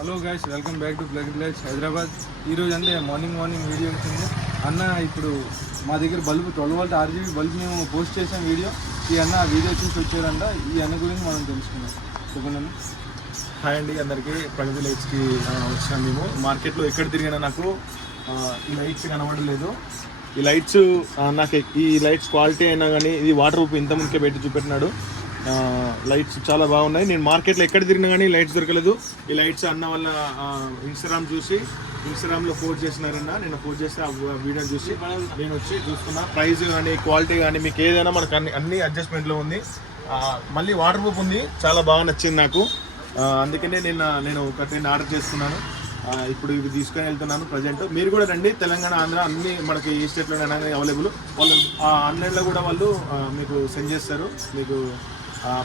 Hello guys, welcome back to plug lights Hyderabad. ఈరోజు అంటే morning video వచ్చింది అన్న. ఇప్పుడు మా దగ్గర బల్బు 12 వోల్ట్ RGB బల్బు మేము పోస్ట్ చేసాం వీడియో. ఈ అన్న ఆ వీడియో చూసి వచ్చారంట. ఈ అన్న గురించి మనం తెలుసుకున్నాం. చెప్పండి. హాయ్ అండి అందరికీ. ప్రగతి లైట్స్కి వచ్చినాం మేము. మార్కెట్లో ఎక్కడ తిరిగినా నాకు ఈ లైట్స్ కనబడలేదు. ఈ లైట్స్ నాకు ఈ లైట్స్ క్వాలిటీ అయినా కానీ ఇది వాటర్ ప్రూఫ్ ఇంత ముందుకే పెట్టి చూపెట్టినాడు. లైట్స్ చాలా బాగున్నాయి. నేను మార్కెట్లో ఎక్కడ తిరిగినా కానీ లైట్స్ దొరకలేదు. ఈ లైట్స్ అన్న వల్ల ఇన్స్టాగ్రామ్ చూసి ఇన్స్టాగ్రామ్లో పోస్ట్ చేసినారన్న. నేను పోస్ట్ చేస్తే ఆ వీడియో చూసి నేను వచ్చి చూసుకున్నా. ప్రైస్ కానీ క్వాలిటీ కానీ మీకు ఏదైనా మనకు అన్ని అడ్జస్ట్మెంట్లో ఉంది. మళ్ళీ వాటర్ ప్రూఫ్ ఉంది. చాలా బాగా నచ్చింది నాకు. అందుకనే నేను ఒక 10 ఆర్డర్ చేసుకున్నాను. ఇప్పుడు ఇవి తీసుకొని వెళ్తున్నాను ప్రజెంట్. మీరు కూడా రండి. తెలంగాణ, ఆంధ్ర అన్నీ మనకి ఏ స్టేట్లోనైనా అవైలబుల్. వాళ్ళు ఆన్లైన్లో కూడా వాళ్ళు మీకు సెండ్ చేస్తారు. మీకు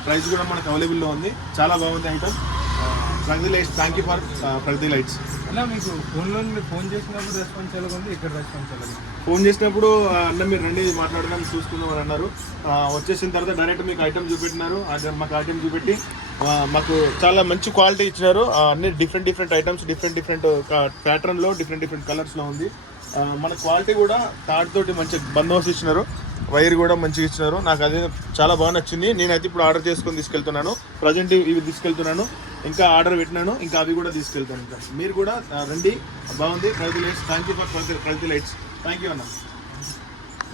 ప్రైస్ కూడా మనకు అవైలబుల్లో ఉంది. చాలా బాగుంది item. Pragati lights, thank you for Pragati lights. అన్న, మీకు ఫోన్లో మీరు ఫోన్ చేసినప్పుడు రెస్పాన్స్ ఎలాగుంది, ఇక్కడ రెస్పాన్స్ ఎలాగుంది? ఫోన్ చేసినప్పుడు అన్న మీరు రండి మాట్లాడదాం చూసుకుందాం అని అన్నారు. వచ్చేసిన తర్వాత డైరెక్ట్ మీకు ఐటమ్ చూపెట్టినారు. మాకు ఐటమ్ చూపెట్టి మాకు చాలా మంచి క్వాలిటీ ఇచ్చినారు. అన్ని డిఫరెంట్ ఐటమ్స్, డిఫరెంట్ ప్యాటర్న్లో, డిఫరెంట్ కలర్స్లో ఉంది. మన క్వాలిటీ కూడా తాడు తోటి మంచి బందోబస్తు ఇచ్చినారు. వైర్ కూడా మంచిగా ఇచ్చినారు. నాకు అది చాలా బాగా నచ్చింది. నేనైతే ఇప్పుడు ఆర్డర్ చేసుకొని తీసుకెళ్తున్నాను. ప్రజెంట్ ఇవి తీసుకెళ్తున్నాను. ఇంకా ఆర్డర్ పెట్టినాను. ఇంకా అవి కూడా తీసుకెళ్తాను. ఇంకా మీరు కూడా రండి. బాగుంది Pragati lights. Thank you for Pragati lights. Thank you అన్న.